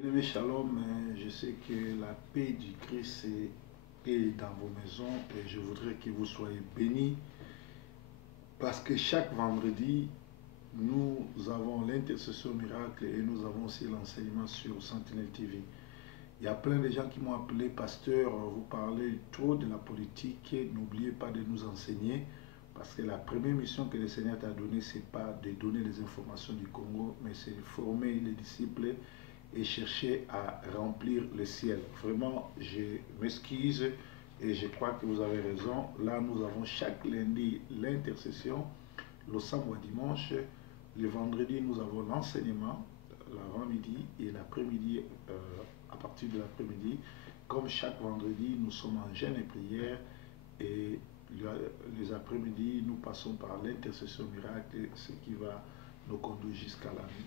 Bien-aimés, shalom, je sais que la paix du Christ est dans vos maisons et je voudrais que vous soyez bénis parce que chaque vendredi, nous avons l'intercession miracle et nous avons aussi l'enseignement sur Sentinelle TV. Il y a plein de gens qui m'ont appelé, pasteur, vous parlez trop de la politique, n'oubliez pas de nous enseigner parce que la première mission que le Seigneur t'a donnée, ce n'est pas de donner les informations du Congo, mais c'est de former les disciples et chercher à remplir le ciel. Vraiment, je m'excuse et je crois que vous avez raison. Là, nous avons chaque lundi l'intercession, le samedi dimanche. Le vendredi, nous avons l'enseignement, l'avant-midi et l'après-midi, à partir de l'après-midi. Comme chaque vendredi, nous sommes en jeûne et prière et les après-midi, nous passons par l'intercession miracle, ce qui va nous conduire jusqu'à la nuit.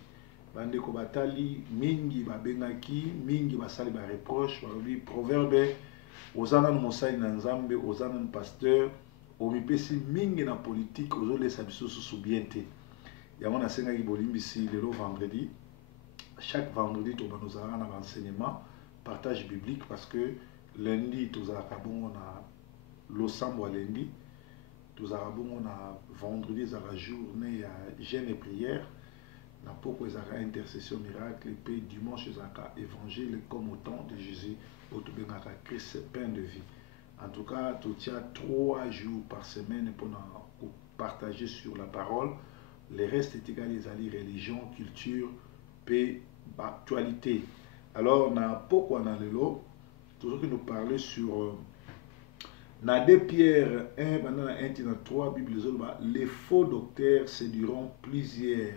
Bandeko batali mingi babengaki mingi basali ba reproche balobi proverbe ozana no mosali na nzambe ozana no pasteur omipesi mingi na politique ozolesa biso susu bien te yango nasengaki bolimbisi lelo vendredi chaque vendredi tobanozala na enseignement partage biblique parce que lundi tozalaka bongo na losambo ya lundi tozalaka bongo na vendredi ezalaka journée ya jeûne et prière. Na poko ezaka intercession miracle et puis dimanche ezaka évangile comme au temps de Jésus au tobengaka Christ pain de vie. En tout cas, tu tiens 3 jours par semaine pour partager sur la parole. Le reste est égal les alliés religion, culture, paix, actualité. Alors na poko na lelo toujours que nous parler sur na 2 Pierre 1 pendant 1 3 Bible les faux docteurs séduiront plusieurs.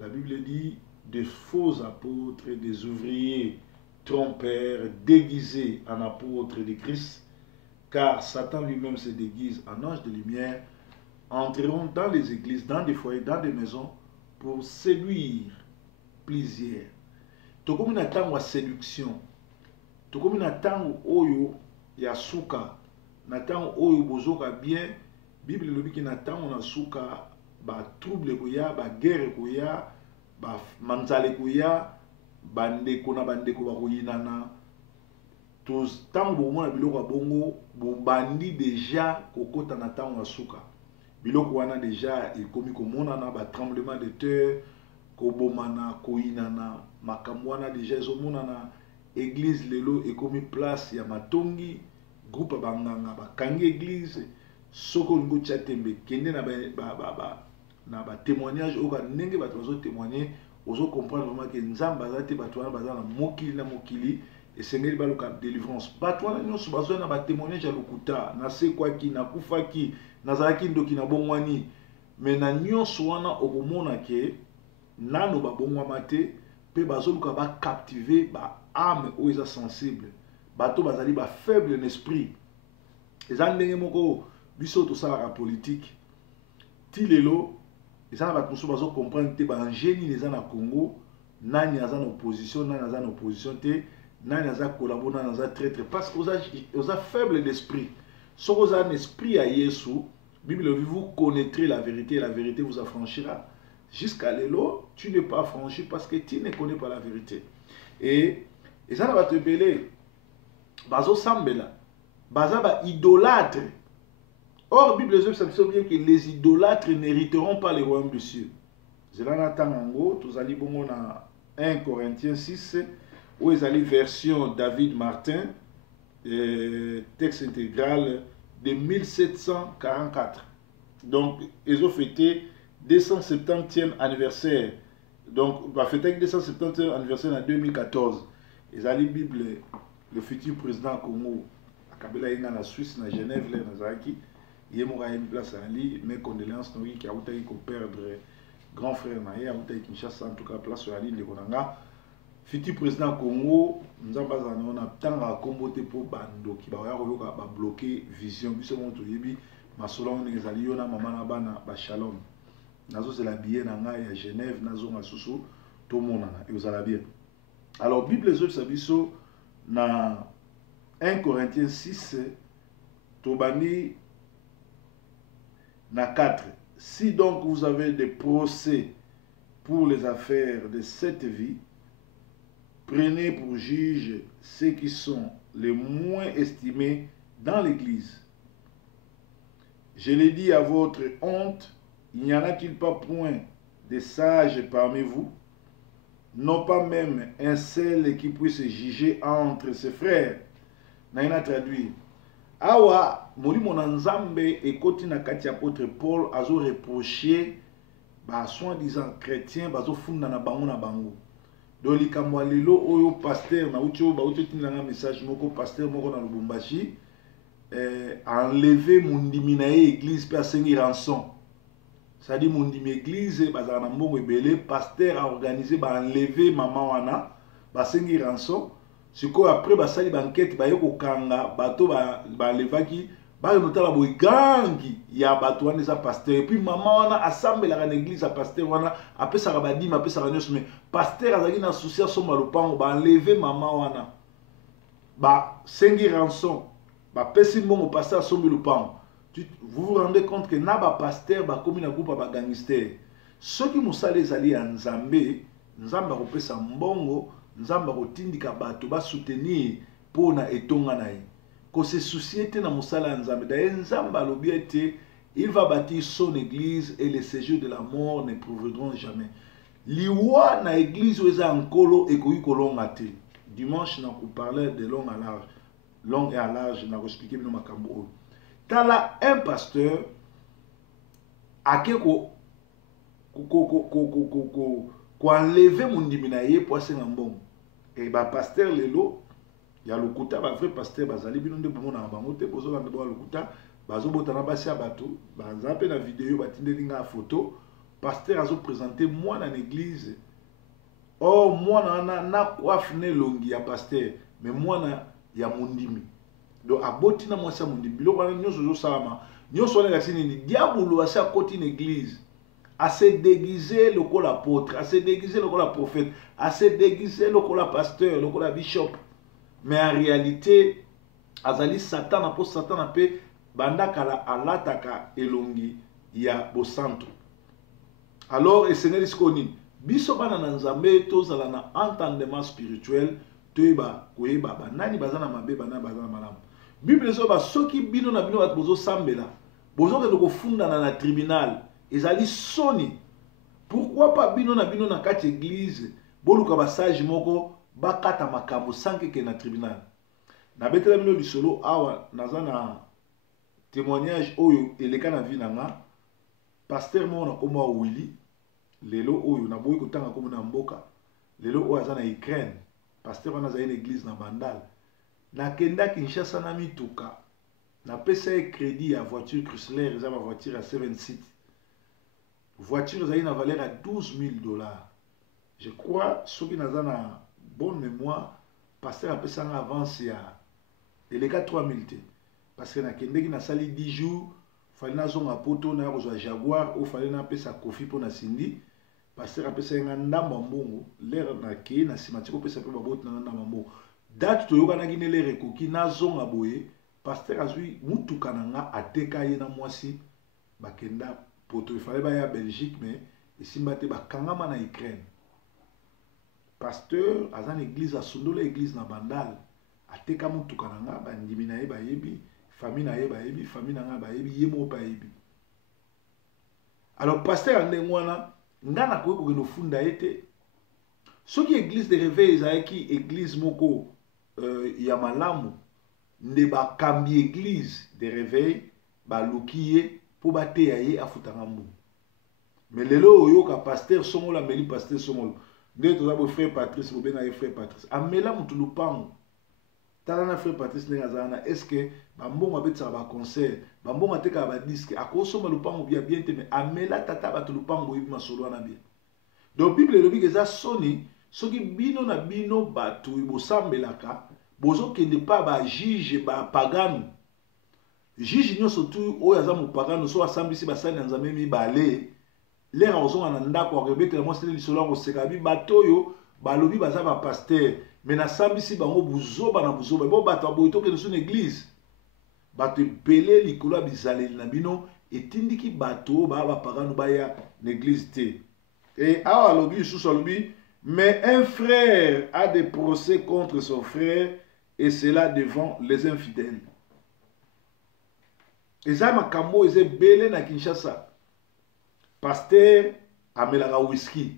La Bible dit des faux apôtres, des ouvriers trompeurs déguisés en apôtres de Christ, car Satan lui-même se déguise en ange de lumière, entreront dans les églises, dans des foyers, dans des maisons, pour séduire plusieurs. Tokomi na tango wa séduction, tokomi na tango oyo ya suka, na tango oyo bozoka bien, Bible lobi ki na tango na suka, ba trouble koya, ba guerre koya, ba manzale koya, bandeko na bandeko ba koyinana. Tous tango bomona biloko bongo bo bandi déjà kokota na tango asuka. Biloko wana déjà ekomi komonana ba tremblement de terre, kobomana, koyinana, makambo wana déjà ezomonana. Église lelo ekomi place ya matongi, groupe banganga bakangi église, soko ngo tchatembe kende na ba témoignage oka ndenge bato bazo témoigner ozo comprendre vraiment que nzamba azate bato wana baza na mokili na mokili esengeli baluka délivrance bato wana nyonso bazo na ba témoignage ya lokuta na sekwaki na kufaki nazalaki ndoki na bongwani mais na nyonso wana okomona ke nano babongwama te pe bazoluka ba captiver ba âme oyo eza sensible bato bazali ba faible en esprit eza ndenge moko biso tosalaka politique ti lelo eza na bato mosusu bazo comprendre te baangénie eza na Congo nani aza na opposition nani aza na opposition te nani aza collabo nani aza traître parce que oza faible d'esprit soki oza un esprit ya Yesu Bible dit vous connaîtrez la vérité et la vérité vous affranchira. Jusqu'à lelo tu n'es pas affranchi parce que tu ne connais pas la vérité et eza na bato ebele bazo sambela baza ba idolâtre. Or, la Bible dit bien que les idolâtres n'hériteront pas les royaumes des cieux. C'est là que nous allons dans 1 Corinthiens 6, où ils allent version David Martin, texte intégral de 1744. Donc, ils ont fêté 270e anniversaire. Donc, on va fêter le 270e anniversaire en 2014. Ils allent Bible, le futur président Congo, à Kabila Inga, la Suisse, à Genève, à Nazaraki. Il y a une place à lui, mes condoléances qui a eu perdre grand frère Naye, a eu Kinshasa, en tout cas, place sur la ligne de Konanga. Futur président Congo, nous avons tant à comboter pour Bando qui va bloquer vision. Nous sommes tous Masolon, les alliés, Maman Bana, Shalom. Nazo c'est la bière à Genève, Nazo Masusu, tout le monde et vous allez bien. Alors, Bible les autres services, dans 1 Corinthiens 6, Tobani. Na 4. Si donc vous avez des procès pour les affaires de cette vie, prenez pour juge ceux qui sont les moins estimés dans l'Église. Je l'ai dit à votre honte, il n'y en a-t-il pas point de sages parmi vous, non pas même un seul qui puisse juger entre ses frères. Naina traduit. Awa, molimo na nzambe ekoti na kati apôtre Paul azo reprocher ba soi-disant chrétien bazo funda na bango na bango. Do likamwa lelo oyo pasteur na uti ba uti tinanga message moko pasteur moko na Lubumbashi enlever mundimi na église pe asengi rançon. Ça dit mundimi église bazana na mbongo ebele pasteur a organisé ba enlever maman wana ba sengi rançon. Siko après basali banquette ba yoko kanga bato ba levaki ba notala boy gangi ya bato wana za pasteur et puis maman wana assemble la l'église a pasteur wana apesa ka badima apesa ka nyos mais pasteur azaki na souci so malopango ba enlever maman wana ba sengi rançon ba pesi mbongo pasteur sombi lupango. Vous vous rendez compte que na ba pasteur ba komi na groupe ba gangster ceux qui musale ezali ya nzambe nzamba ko pesa mbongo nzamba kotindika bato ba soutenir pona etonga na ye ko se société na musala nzambe d'ailleurs nzamba lobiete il va bâtir son église et les séjours de la mort ne proviendront jamais. Liwa na église oza nkolo ekoyi kolonga te. Dimanche na ko parler de long et à large na ko expliquer bino makambo oyo. Tala un pasteur akeko ko enlever mundimi na ye po asenga mbongo. Et bah pasteur lelo ya lokuta ba vrai pasteur bazali bino nde bomona bango te bozo landa ba lokuta bazo botana basi abato banza pe na vidéo batindeli nga photo pasteur azo présenter moi na l'église oh moi na coiffe ne longi ya pasteur mais moi na ya mundimi donc abotina moi sa mundimi biloko wana nyoso zo salama nyoso wana kasini ni diabolo asa koti na église à se déguiser le col apôtre, à se déguiser le col prophète, à se déguiser le col pasteur, le col bishop. Mais en réalité, azali Satan a posé Satan a pe bandaka la alataka elongi ya bosanto. Alors, et Seigneur iskoni, biso bana na nzambe tozala na entendement spirituel, toyeba koyeba banani bazana mabe banani bazana malamu. Bible so ba soki bino na bino bat bozo sambela, bozo ke ko funda na tribunal. Ezali soni. Pourquoi pas bino na kati église boluka ba sage moko bakata makambo sanke ke na tribunal. Na betela bino lisolo awa nazana témoignage oyo eleka na vie nanga pasteur mo na koma Willy lelo oyo na boyi kotanga komo na mboka lelo oyo azana Ukraine pasteur wana za une église na Bandal na kenda Kinshasa na mituka na pesa crédit ya voiture Chrysler eza ma voiture à 7 seats. Voiture a une valeur à $12,000. Je crois, ceux qui n'ont pas bonne mémoire, pasteur a payé en avance et les cas 3,000 T. Parce que na sali 10 jours, il fallait na poto na Jaguar ou fallait na pesa Kofi pour na Cindy. Pasteur a payé un ndamba mbongo, l'air na ke na simatiko pesa pe babot na ndamba mbongo. Date to yoga na gine l'air ekoki na zonga boye, pasteur a zui mutuka nanga ateka ye na mwasi bakenda poto il fallait aller à Belgique mais ici mbate ba kangama na Ukraine. Pasteur azan église a sondola église na Bandal ateka mutuka nanga bandimi na ye ba yebi famille na ye ba yebi famille nanga ba yebi yemo ba yebi. Alors pasteur ande ngwana ngana ko ko no funda ete soki église de réveil ezaki église moko ya malamu nde ba kambi église de réveil ba lukiye pour battre yaye afutanga mbu. Mais lelo oyoka pasteur songola meli pasteur songolo. Nde toza bo frère Patrice bo bena ye frère Patrice. Amela mutu lupango. Tala na frère Patrice ndenga zana est-ce que ba mbongo abetsa ba concert, ba mbongo ateka ba disque, akosoma lupango bien te mais amela tata ba lupango yibi masolo na bien. Donc Bible lobi ke za soni soki bino na bino batu bosambelaka bozo kende pa ba juge ba pagano. Juge nyo surtout oyo aza mopagano so asambisi basali nzambe mibale lera ozonga na ndako akobetela mwasele lisolo akoseka bi bato oyo balobi baza ba pasteur mais nasambisi bango buzoba na buzoba bo bato aboyi tokende so na église bato ebele likolo ya bizaleli na bino etindiki bato baya bapagano baya na église te. Et awa alobi lisusu alobi Mais un frère a des procès contre son frère, et cela devant les infidèles. Et ça, makambo, ils belé na Kinshasa. Pasteur amelaka whisky.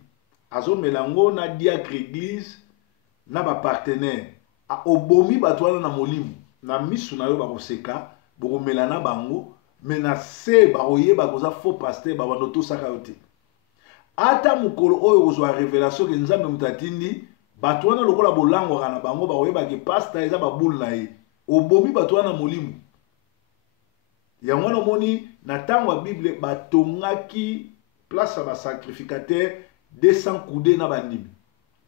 Azo melango na diacre église na ba partenaire. A obomi batwana na molimu. Na misu na yo ba koseka, boko melana bango, mais na se ba oyeba koza faux pasteur ba bandoto saka yote. Ata mukolo oyo kozwa révélation ke nzambe mutatindi, batwana lokola bolango kana bango ba oyeba ke pasteur eza ba boule na ye. Obomi batwana na molimu. Yango na moni na tango ya Bible batongaki place à ba sacrificateur 200 coudées na bandimi.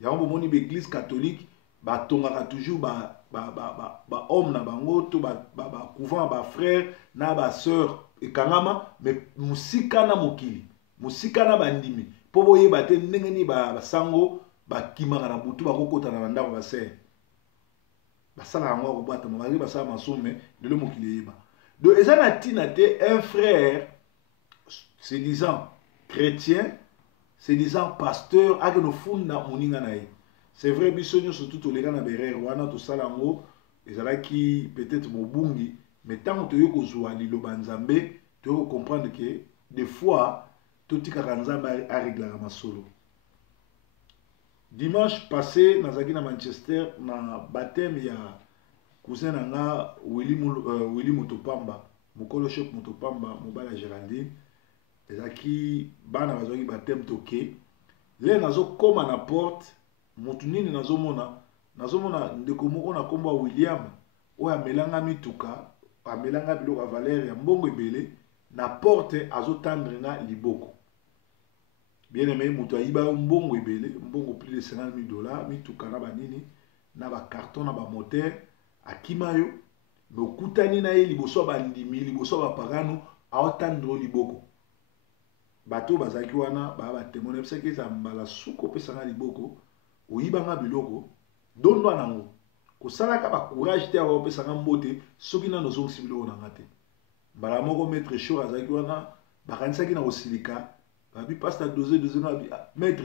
Yango moni l'église catholique batongaka toujours ba homme na bango to ba couvent ba frère na ba sœur ekangama mais musika na mokili. Musika na bandimi. Po boyeba te ndenge ni ba sango bakimaka na butu bakokota na bandako ba sœur. Basala yango ko bata mabali basala masume de le mokili yeba. Donc, un frère, se disant chrétien, se disant pasteur, c'est vrai, bisogno surtout les gens na berere, wana to salango, ezalaki peut-être mobungi, mais tant que tu as li lobanzambe, tu vas comprendre que des fois, tout tika nzambe a régler ma solo. Dimanche passé, nazaki na Manchester, na baptême ya cousin nanga Willy Mutopamba, mukolo shop Mutopamba, mobala Géraldine, ezaki bana bazaki baptême toke. Le nazo koma na porte, mutu nini nazomona ndeko moko na kombo William, oyo amelanga mituka, amelanga biloko valeur ya mbongo ebele, na porte azotandre nga liboko. Bien aimé, mutu ayiba mbongo ebele, mbongo plus de $50,000, mituka na banini, na ba carton na ba moteur, akimayo, me okutani na ye liboso bandimi, liboso bapagano, aotandre liboko. Bato bazaki wana, ba témoin ebisaki eza mbala suko pesanga liboko, oyibanga biloko, dondo anango. Kosalaka ba courage te awa pesanga mbote, soki na nozongisi biloko na ngate. Mbala moko maître Chor azaki wana, bakanisaki na osilika, babi pasta doze na bi maître.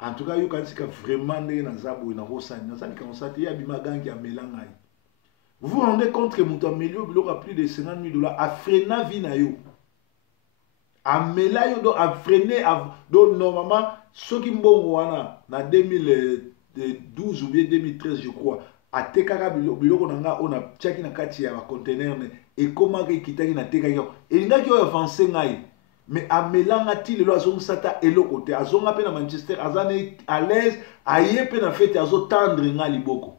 En tout cas, yo kanisika vraiment ndenge na zabo na rosani, na sani konsati ya bima gangi ya melangai. Vous vous rendez compte que mon améliore biloko a plus de $50,000 a freiné vie na yo. A melayo do a freiné donc normalement soki mbongo wana na 2012 ou bien 2013 je crois a tekaka biloko nanga on a tchaki na kati ya ba conteneur ne et comment que kitaki na tekaki et ngaki yo avancer ngai mais a melanga ti lelo azonga sata eloko te azonga pe na Manchester azane à l'aise aye pe na fete azo tendre nga liboko.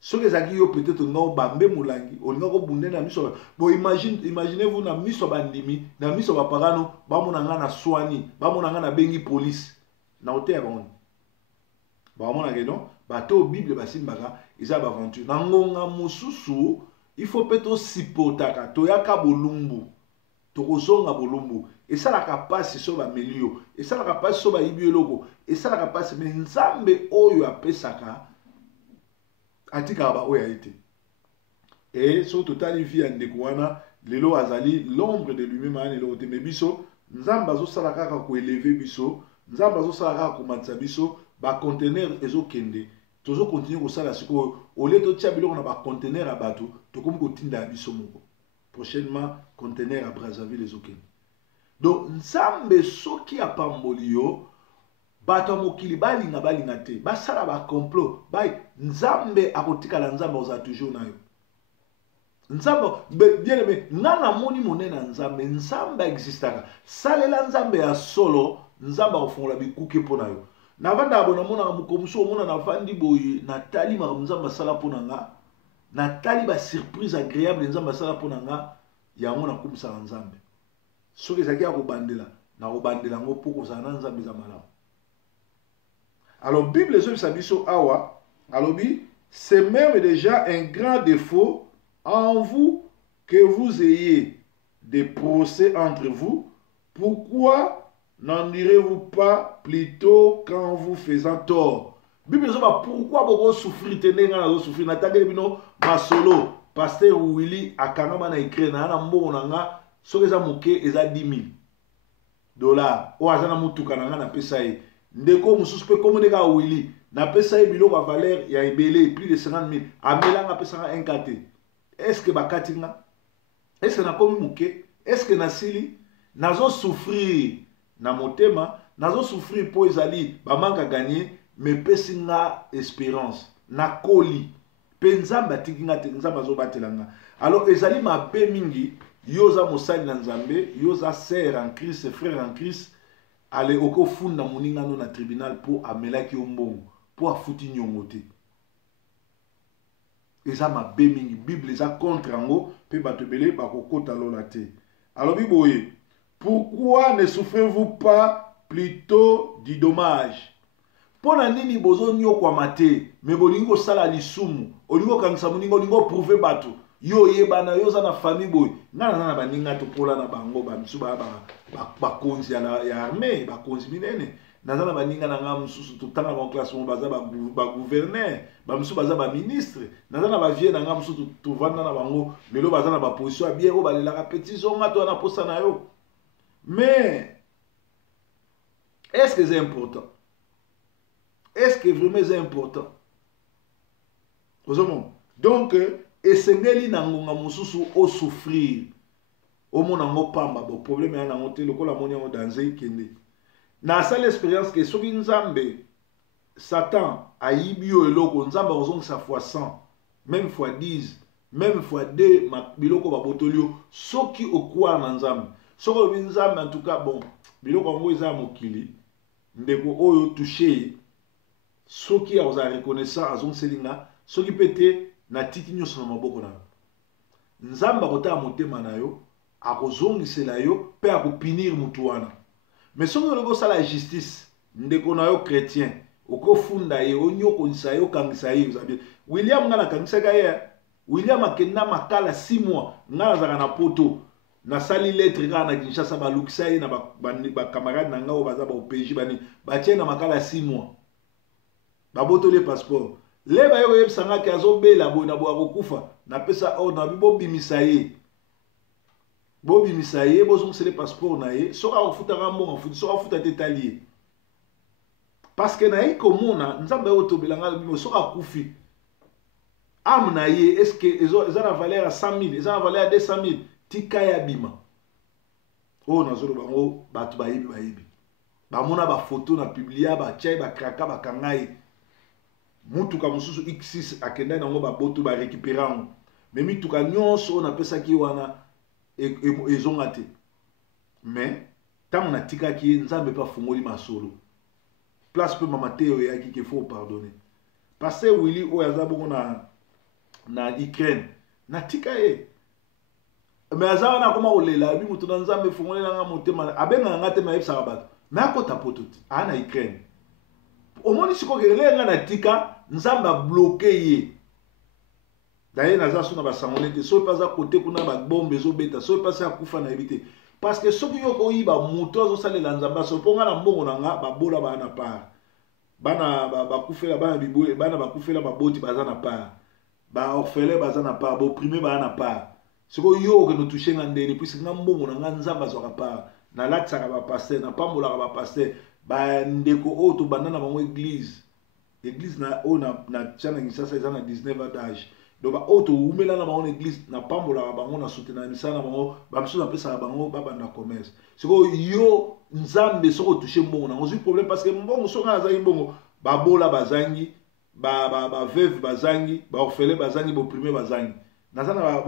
Ce que ça yo peut-être non bambe mulangi olinga ko bunde na miso bon imaginez-vous na miso bandimi na miso ba parano ba mona nga na soigni ba mona nga na bengi police na hotel ba mona ke non ba to bible ba simbaka isa ba aventure na ngonga mususu il faut peut-être sipotaka to yaka bolumbu to kozonga bolumbu et ça la capacité so ba melio et ça la capacité so ba ibieloko et ça la capacité mais nzambe oyo apesaka atika ba oya été et son total vie en ndekwana lelo azali l'ombre de lui-même ane lo teme biso nzamba zo sala kaka ko élever biso nzamba zo sala kaka ko matsa biso ba conteneur ezo kende tozo continuer ko sala siko ole to tia biloko na ba conteneur abato to komi ko tinda biso moko prochainement conteneur à Brazzaville ezo kende donc nzambe soki apamboli yo bato mokili balinga te basala ba complot bai nzambe akotikala nzambe oza toujours na yo nzambe bien aimé nana moni monena nzambe nzambe existaka salela nzambe ya solo nzambe akofungola bikuke pona yo navanda abona mona mukomuso mona navandi boye natali makambo nzambe asala pona nga natali ba surprise agréable nzambe asala pona nga yango nakumisa nzambe soki ezaki ya kobandela na kobandela ngo mpo kozala na nzambe eza malamu. Alors, Bible Sabiso Awa, alors, c'est même déjà un grand défaut en vous que vous ayez des procès entre vous. Pourquoi n'en direz-vous pas plutôt qu'en vous faisant tort? Bible Sabiso, pourquoi vous souffrez, vous souffrez, n'attendez pas, Masolo, Pasteur Willy, Akanama na écrit, na mbo nanga, so que ça mouké, eza $10,000. Ou azana mutuka nanga na pesaye. ndeko mususu pe komone ka Willy na pesa biloko a valeur ya ebele plus de 50 000 amelanga pesa 1 kate. Est-ce que bakatinga? Est-ce que na komi muke? Est-ce que na sili nazo souffrir na motema, nazo souffrir po ezali ba manka gagner mais pesinga espérance na koli pe nzambe atikinga te nzambe azobatelanga. Alors ezali mabe mingi yoza mosali na nzambe, yoza sœur en Christ, frère en Christ, ale oko funda moninga no na tribunal po amelaki ombongo po afuti nyongo te. Eza mabe mingi, Bible eza contre yango pe bato ebele bakokota lola te. Alors biboye, pourquoi ne souffrez-vous pas plutôt du dommage? Pona nini bozo nyokwa mate, me bolingo sala lisumu, olingo kangisa moninga, olingo prouver bato. Yo yebana yoza na famille boy. Ngana na baninga to pola na bango ba misusu ba konzi ya armée, ba konzi minene. Nazana baninga na nga mususu to tanga ba classe mo baza ba gouverneur, ba misusu baza ba ministre. Nazana ba vie na nga mususu to vanda na bango, lelo baza na ba position bien o balela petit zonga to na posa na yo. Mais est-ce que c'est important? Est-ce que vraiment c'est important? Donc, esengeli na ngonga mususu o souffrir. O mona ngo pamba, bo problème ya na ngote lokola moni ngo danger kende. Na sale expérience que soki nzambe Satan ayibi yo eloko nzambe ozongisa fois 100, même fois 10, même fois 2 biloko ba botolio soki okwa na nzambe. Soko lobi nzambe en tout cas bon, biloko ngo eza mokili. Ndeko oyo touché soki aza reconnaissant azongselinga, soki pete na tiki nyonso na maboko na yo. Nzamba kota motema na yo, akozongisela yo pe akopinir mutu wana. Mais soki oloko sala justice, ndeko na yo chrétien, okofunda ye, onyokonisa ye, okangisa ye, uzabi. William ngana kangisaka ye, William akenda makala 6 mois, ngana zaka na poto, na sali lettre kaka na Kinshasa balukisa ye na ba camarade na nga o baza ba OPJ bani, batie na makala 6 mois. Baboto le passeport. Le ba yo yebisanga ki azobela boy na bo akokufa na pesa or na bibo bimisa ye. Bo bimisa ye bozongisa le passeport na ye, soka ofuta ngambonga futi, soka ofuta tetalier. Parce que na ikomona nzambe yo tobelanga bimo soka kufi. Am na ye est-ce que eza na valeur à 100 000, eza na valeur à 200 000, tika ya bima. Oh nazolo bango batu bayibi. Ba mona ba photo na publier ba tchai ba kraka ba kangai. Mutuka mususu X6 akenda nango ba boto ba récupérer ngo. Mais mituka nyonso na pesa ki wana ezonga te. Mais tant na tika ki nzambe pa fungoli masolo. Place pe mama teo ya ki faut pardonner. Parce que Willy o yazabo na Ukraine na tika e. Mais azawa na koma olela bi mutu na nzambe fungoli na nga motema abenga nga te ma yebsa bato. Mais akota pototi ana Ukraine. Omoni siko ke lenga na tika nzamba bloqué ye. D'ailleurs naza suna ba sangolete so pas à côté kuna ba bombe zo beta so pas à kufa na ebité. Parce que soki yo ko yiba muto zo salela nzamba so ponga na mbongo na nga ba bola ba na part. Bana ba kufela bana biboye bana ba kufela ba boti baza na part. Ba orphelin baza na part, ba opprimé ba na part. Siko yo ke no toucher ngandeni puisque nga mbongo na nga nzamba zo ka part. Na latsa ka ba pasteur na pambola ka ba pasteur. Ba ndeko o to bandana bango église na o na tchana Kinshasa eza na 19 ans d'âge. Donc ba o to umela na bango église na pambola bango na soutenir misana bango ba mso na pesa bango ba banda commerce. Siko yo nzambe soko toucher mbongo na ngozui problème parce que mbongo soko na za mbongo ba bola bazangi ba veuve bazangi ba orphelin bazangi ba opprimé bazangi. Nazana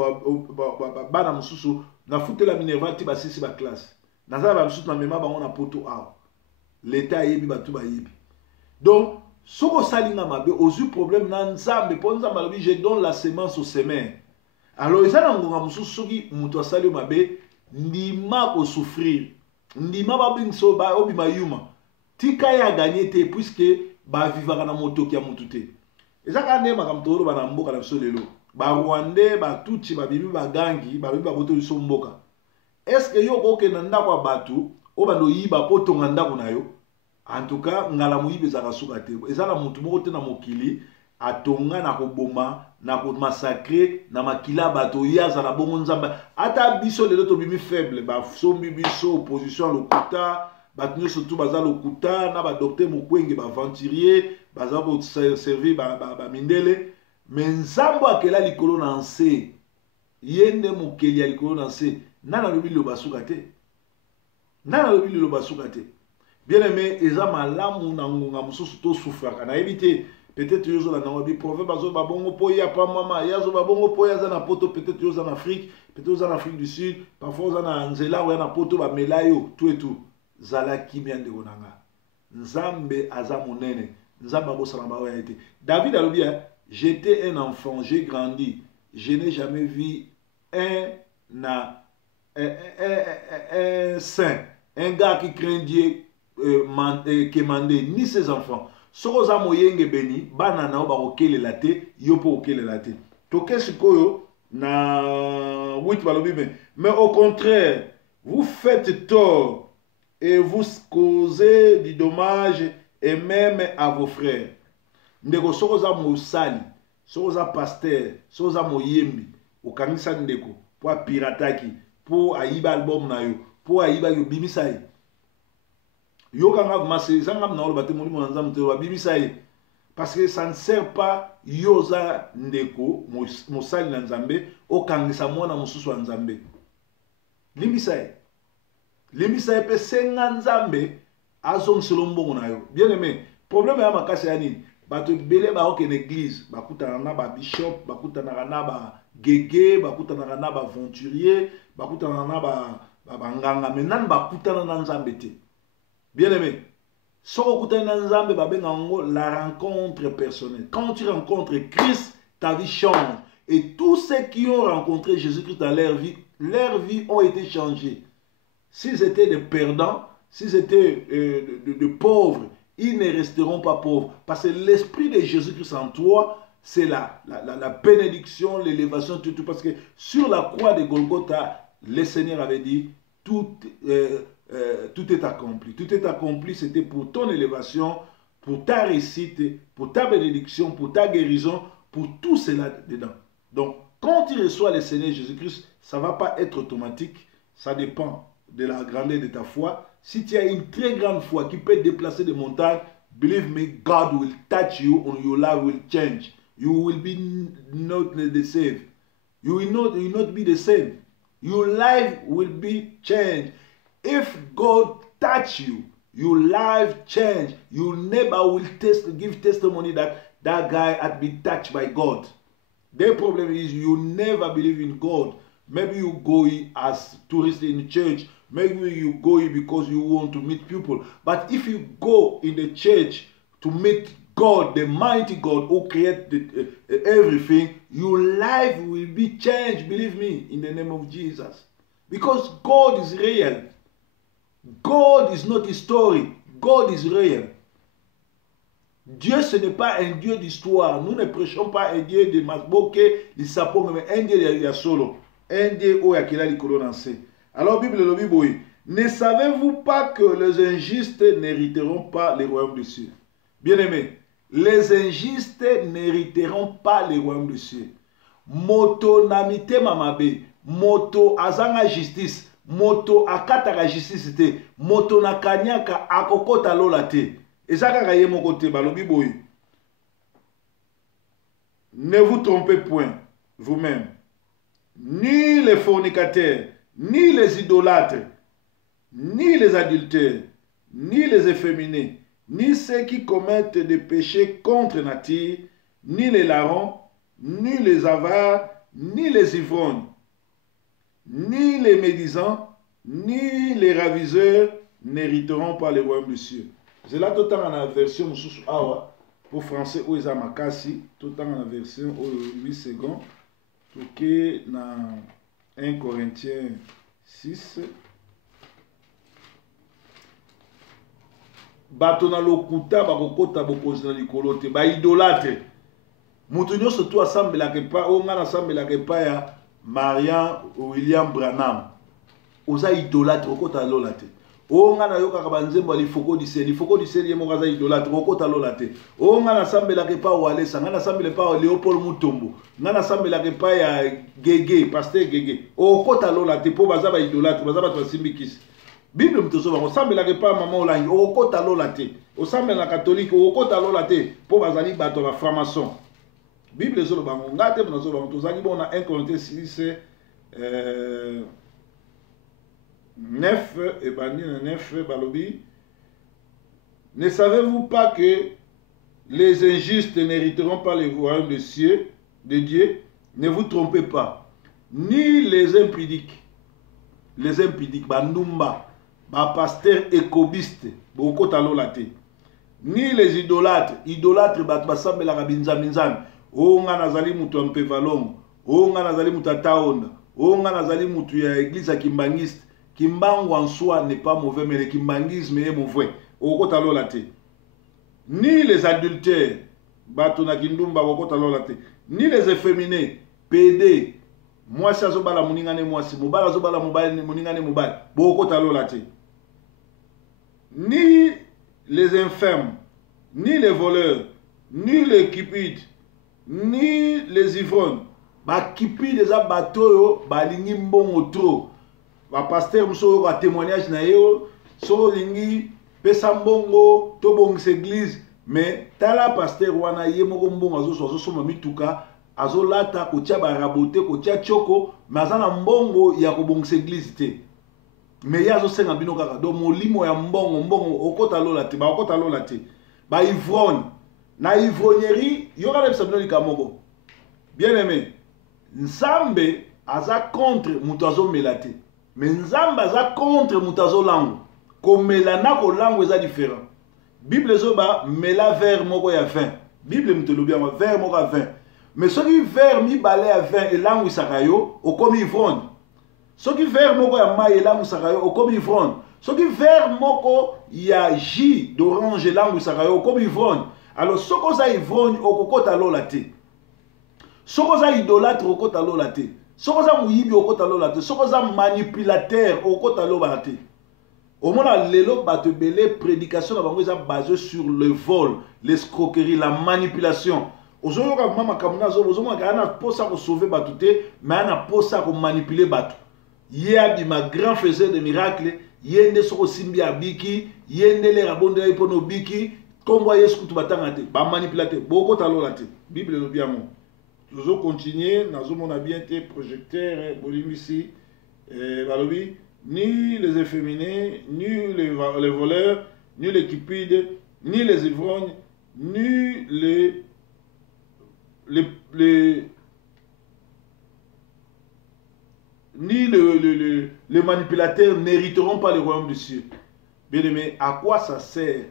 ba mususu na futela Minerva ti ba sisi ba classe. Nazana ba mususu na mema bango na poto awa. L'État yebi batu ba yebi. Donc, soko salinga mabe, ozu problème na nzambe, po nzambe alobi je donne la semence au semeur. Alors, eza na ngonga mususu soki mutu asali mabe, ndima ko souffrir. Ndima ba binso ba obima yuma. Tika ya gagner te puisque ba vivaka na motoki ya mutu te. Eza ka ne makamtoro ba na mboka na biso lelo. Ba Rwandais, ba Tutsi, ba bibi ba gangi, ba bibi ba boto biso mboka. Est-ce que yo ko ke na ndako batu oba no yiba poto nganda na yo? En tout cas ngala muyibe za kasuka te. Ezala mutu moko te na mokili atonga na koboma na ko massacrer na makila bato yaza na bongo nzamba. Ata biso lelo to bimi faible ba sombi biso opposition lokuta bato nyonso tu baza lokuta na badokter mokwenge baventurier baza boservi bamindele me nzambo akela likolo na nse ye nde mokeli ya likolo na nse nana alobi liloba suka te nana alobi liloba suka te bien aimé eza malamu na ngonga mosusu tosufraka nayebi te peut-être yozolanda ngo biproverbe azo babongo mpo ye apamwama ye azo babongo mpo ye aza na poto peut-être yoza na Afrique peut-être oza na Afrique du Sud parfois oza na nzela oya na poto bamela yo tout et tout zala kimia ndeko na nga nzambe aza monene nzambe akosala baoyo ya te David alobi j'étais un enfant j'ai grandi je n'ai jamais vu un saint un gars qui craint Dieu qui mandait ni ses enfants soko za moyenge beni bana nao bakokelela te yo po okelela te toke sikoyo na 8 balobi mais au contraire vous faites tort et vous causez du dommage et même à vos frères ndeko soko za mosali soko za pasteur soko za moyembi okangisa ndeko po apirataki po ayiba album na yo po ayiba yo bimisa ye yokanga mase zanga na olo bate molimo na nzambe te babimisa ye parce que ça ne sert pas yoza ndeko mosali na nzambe okangisa mwana mosusu wa nzambe limbisa ye pe senga nzambe azongiselo mbongo na yo bien aimé problème ya makasi ya nini bato ebele baokende église bakutana na babishop bakutanaka na bagege bakutanaka na baventurier bakutana na banganga me nani bakutana na nzambe te bien aimé soko okutani na nzambe babenga yango la rencontre personnelle. Quand tu rencontres Christ ta vie change et tous ceux qui ont rencontré Jésus-Christ dans leur vie ont été changés. S'ils étaient des perdants, s'ils étaient de pauvres, ils ne resteront pas pauvres. Parce que l'esprit de Jésus-Christ en toi, c'est la bénédiction, l'élévation, tout. Parce que sur la croix de Golgotha, le Seigneur avait dit, tout est accompli. Tout est accompli, c'était pour ton élévation, pour ta réussite, pour ta bénédiction, pour ta guérison, pour tout cela dedans. Donc, quand tu reçois le Seigneur Jésus-Christ, ça ne va pas être automatique. Ça dépend de la grandeur de ta foi. Si tu as une très grande foi qui peut déplacer des montagnes, believe me, God will touch you and your life will change. You will be not the same. You will not be the same. Your life will be changed. If God touch you, your life change. Your neighbor will give testimony that guy had been touched by God. The problem is you never believe in God. Maybe you go as tourist in the church. Maybe you go because you want to meet people. But if you go in the church to meet God, the mighty God who created everything, your life will be changed, believe me, in the name of Jesus. Because God is real. God is not a story. God is real. Dieu, ce n'est pas un Dieu d'histoire. Nous ne prêchons pas un Dieu de Masboke, de Sapo, mais un Dieu de Yasolo. Un Dieu où il y a les colonnes. Alors, Bible, le Bible, ne savez-vous pas que les injustes n'hériteront pas les royaumes des cieux? Bien-aimés, les injustes n'hériteront pas les royaumes des cieux. Moto namite mamabe, moto azanga justice, moto akataka justice te, moto nakanyaka akokota lola te. Ezaka ye mon côté balobi boy. Ne vous trompez point vous-même, ni les fornicateurs, ni les idolâtres, ni les adultères, ni les efféminés, ni ceux qui commettent des péchés contre nature, ni les larrons, ni les avares, ni les ivrognes, ni les médisants, ni les raviseurs n'hériteront pas le royaume des cieux. C'est là tout le temps dans la version pour français où ils ont makasi, tout le temps dans la version 8 secondes, tout qui dans 1 Corinthiens 6. Bato na lokuta bakokota bokozi na likolo te ba idolâtre mutu nyonso to asambelaka epai oyo ngai nasambelaka epai ya Marian William Branham oza idolâtre okota lola te oyo ngai nayokaka banzembo ya lifoko diseli ye moko aza idolâtre okota lola te oyo ngai nasambelaka epai ya Walesa ngai nasambela epai ya Léopold Mutombo ngai nasambelaka epai ya Gege Pasteur Gege okota lola te mpo baza ba idolâtre baza bato basimbikisi Bible mutozo bango sambelaka pa mama olangi okota lola te osambela catholique okota lola te po bazali bato ba franc-maçon. Bible ezolo bango ngate mutozo bango tozali bona 1 Corinthiens 6 9 et bandi 9 balobi. Ne savez-vous pas que les injustes n'hériteront pas le royaume de Dieu? Ne vous trompez pas. Ni les impudiques, bandumba, pasteur écobiste, ni les idolâtres, basambelaka binzambi, o nga nazali mutu ya mpevalongo, o nga nazali mutu ya taonda, o nga nazali mutu ya église ya kimbangiste. Kimbangu en soi n'est pas mauvais, mais le kimbangisme est mauvais. Ni les adultères, ni les efféminés, PD, moi ça zobala muningane mwasi, mobala zobala mobile muningane mobile, ni les infirmes, ni les voleurs, ni les cupides, ni les ivrognes, ba cupides za bateau balingi mbongo trop. Ba pasteur muso ba témoignage na yo so lingi pesa mbongo to bongisa église mais tala pasteur wana ye moko mbongo azo soma mituka azo lata ko tia ba rabote ko tia choko mazana mbongo ya ko bongisa église te mais ya zo senga bino kaka do molimo ya mbongo okota lola te ba okota lola te ba ivrogne na ivrognerie yo kala bisa bino likamoko bien aimé nzambe aza contre mutu azo melate. Mais nzamba za contre mutazo lango. Komela na ko lango eza différent. Bible zoba mela verre moko ya vin. Bible mtelobi ama verre moko ya vin. Mais soki verre mi balé ya vin et lango isakayo okomi ivrogne. Soki verre moko ya mai et lango isakayo okomi ivrogne. Soki verre moko ya jus d'orange et lango isakayo okomi ivrogne. Alors soko za ivrogne okokota lola te. Soko za idolâtre okota lola te. Soko za muyibi okota lola te, soko za manipulateur okota lola te. Au moment lelo bato belé prédication na bango eza basé sur le vol, l'escroquerie, la manipulation. Ozoyo ka mama kamuna zo ozomo ka na posa ko sauver bato te, mais ana posa ko manipuler bato. Ye ma grand faiseur de miracles, yende soko simbi abiki, yende le rabonde ipono biki, kombo yesu kutu batanga te, ba manipulateur, bokota lola te. Bible lo bien mo. Nous allons continuer, nous avons bien été projecteurs, ici, ni les efféminés, ni les voleurs, ni les cupides, ni les ivrognes, ni les manipulateurs n'hériteront pas le royaume des cieux. Bien aimé, à quoi ça sert?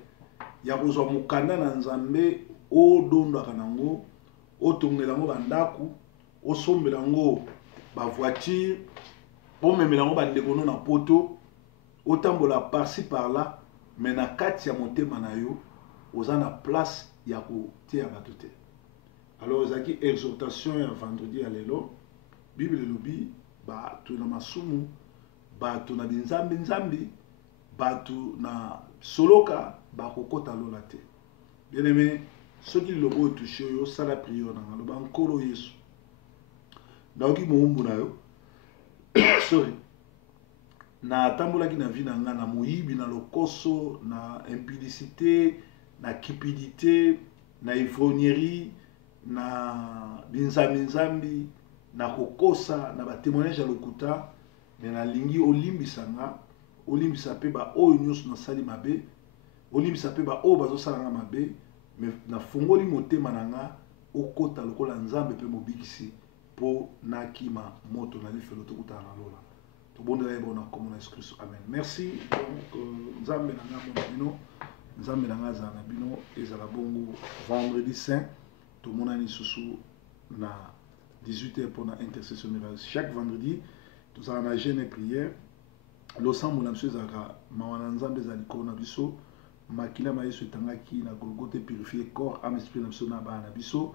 Il y a besoin de mukanda na nzambe o dondo kanango. Otongela ngo bandaku osombela ngo ba voiture bomemela ngo bandeko na poto otambola par-ci par-là mais na kati ya motema na yo oza na place ya kotia bato te. Alors ezaki exhortation ya vendredi ya lelo Bible lobi bato na masumu bato na binzambi bato na soloka bakokota lola te. Bien aimé, ceux qui le voient toucher, ça la prière dans le banc colo Yesu. Donc ils m'ont sorry. Na tambola ki na vie na nga na moyibi na lokoso na impudicité na cupidité na ivrognerie na binzambi na kokosa na ba témoignage ya lokuta mais na lingi olimbisa nga olimbisa pe ba o nyos na sali mabe olimbisa pe ba o bazo sala nga mabe. Mais na fongoli motema nanga okota lokola nzambe pe mobikisi po nakima moto na lifelo to kutana na lola to bondela yebo na komona Yesu Christ. Amen. Merci. Donc nzambe nanga bino nzambe nanga za na bino ezala bongo vendredi saint to mona ni susu na 18h pour na intercession miracle. Chaque vendredi nous avons na jeûne et prière. L'ensemble na monsieur zaka mawana nzambe za likona biso. Makila ma yesu etangaki na Golgotha purifier corps âme esprit na biso na bana biso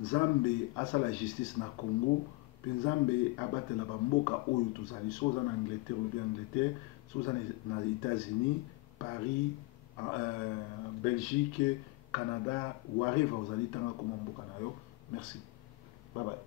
nzambe asala justice na Congo pe nzambe abatela bamboka oyo tozali so za na Angleterre ou bien Angleterre so za na États-Unis Paris Belgique Canada wherever ozali tanga koma mboka na yo. Merci, bye bye.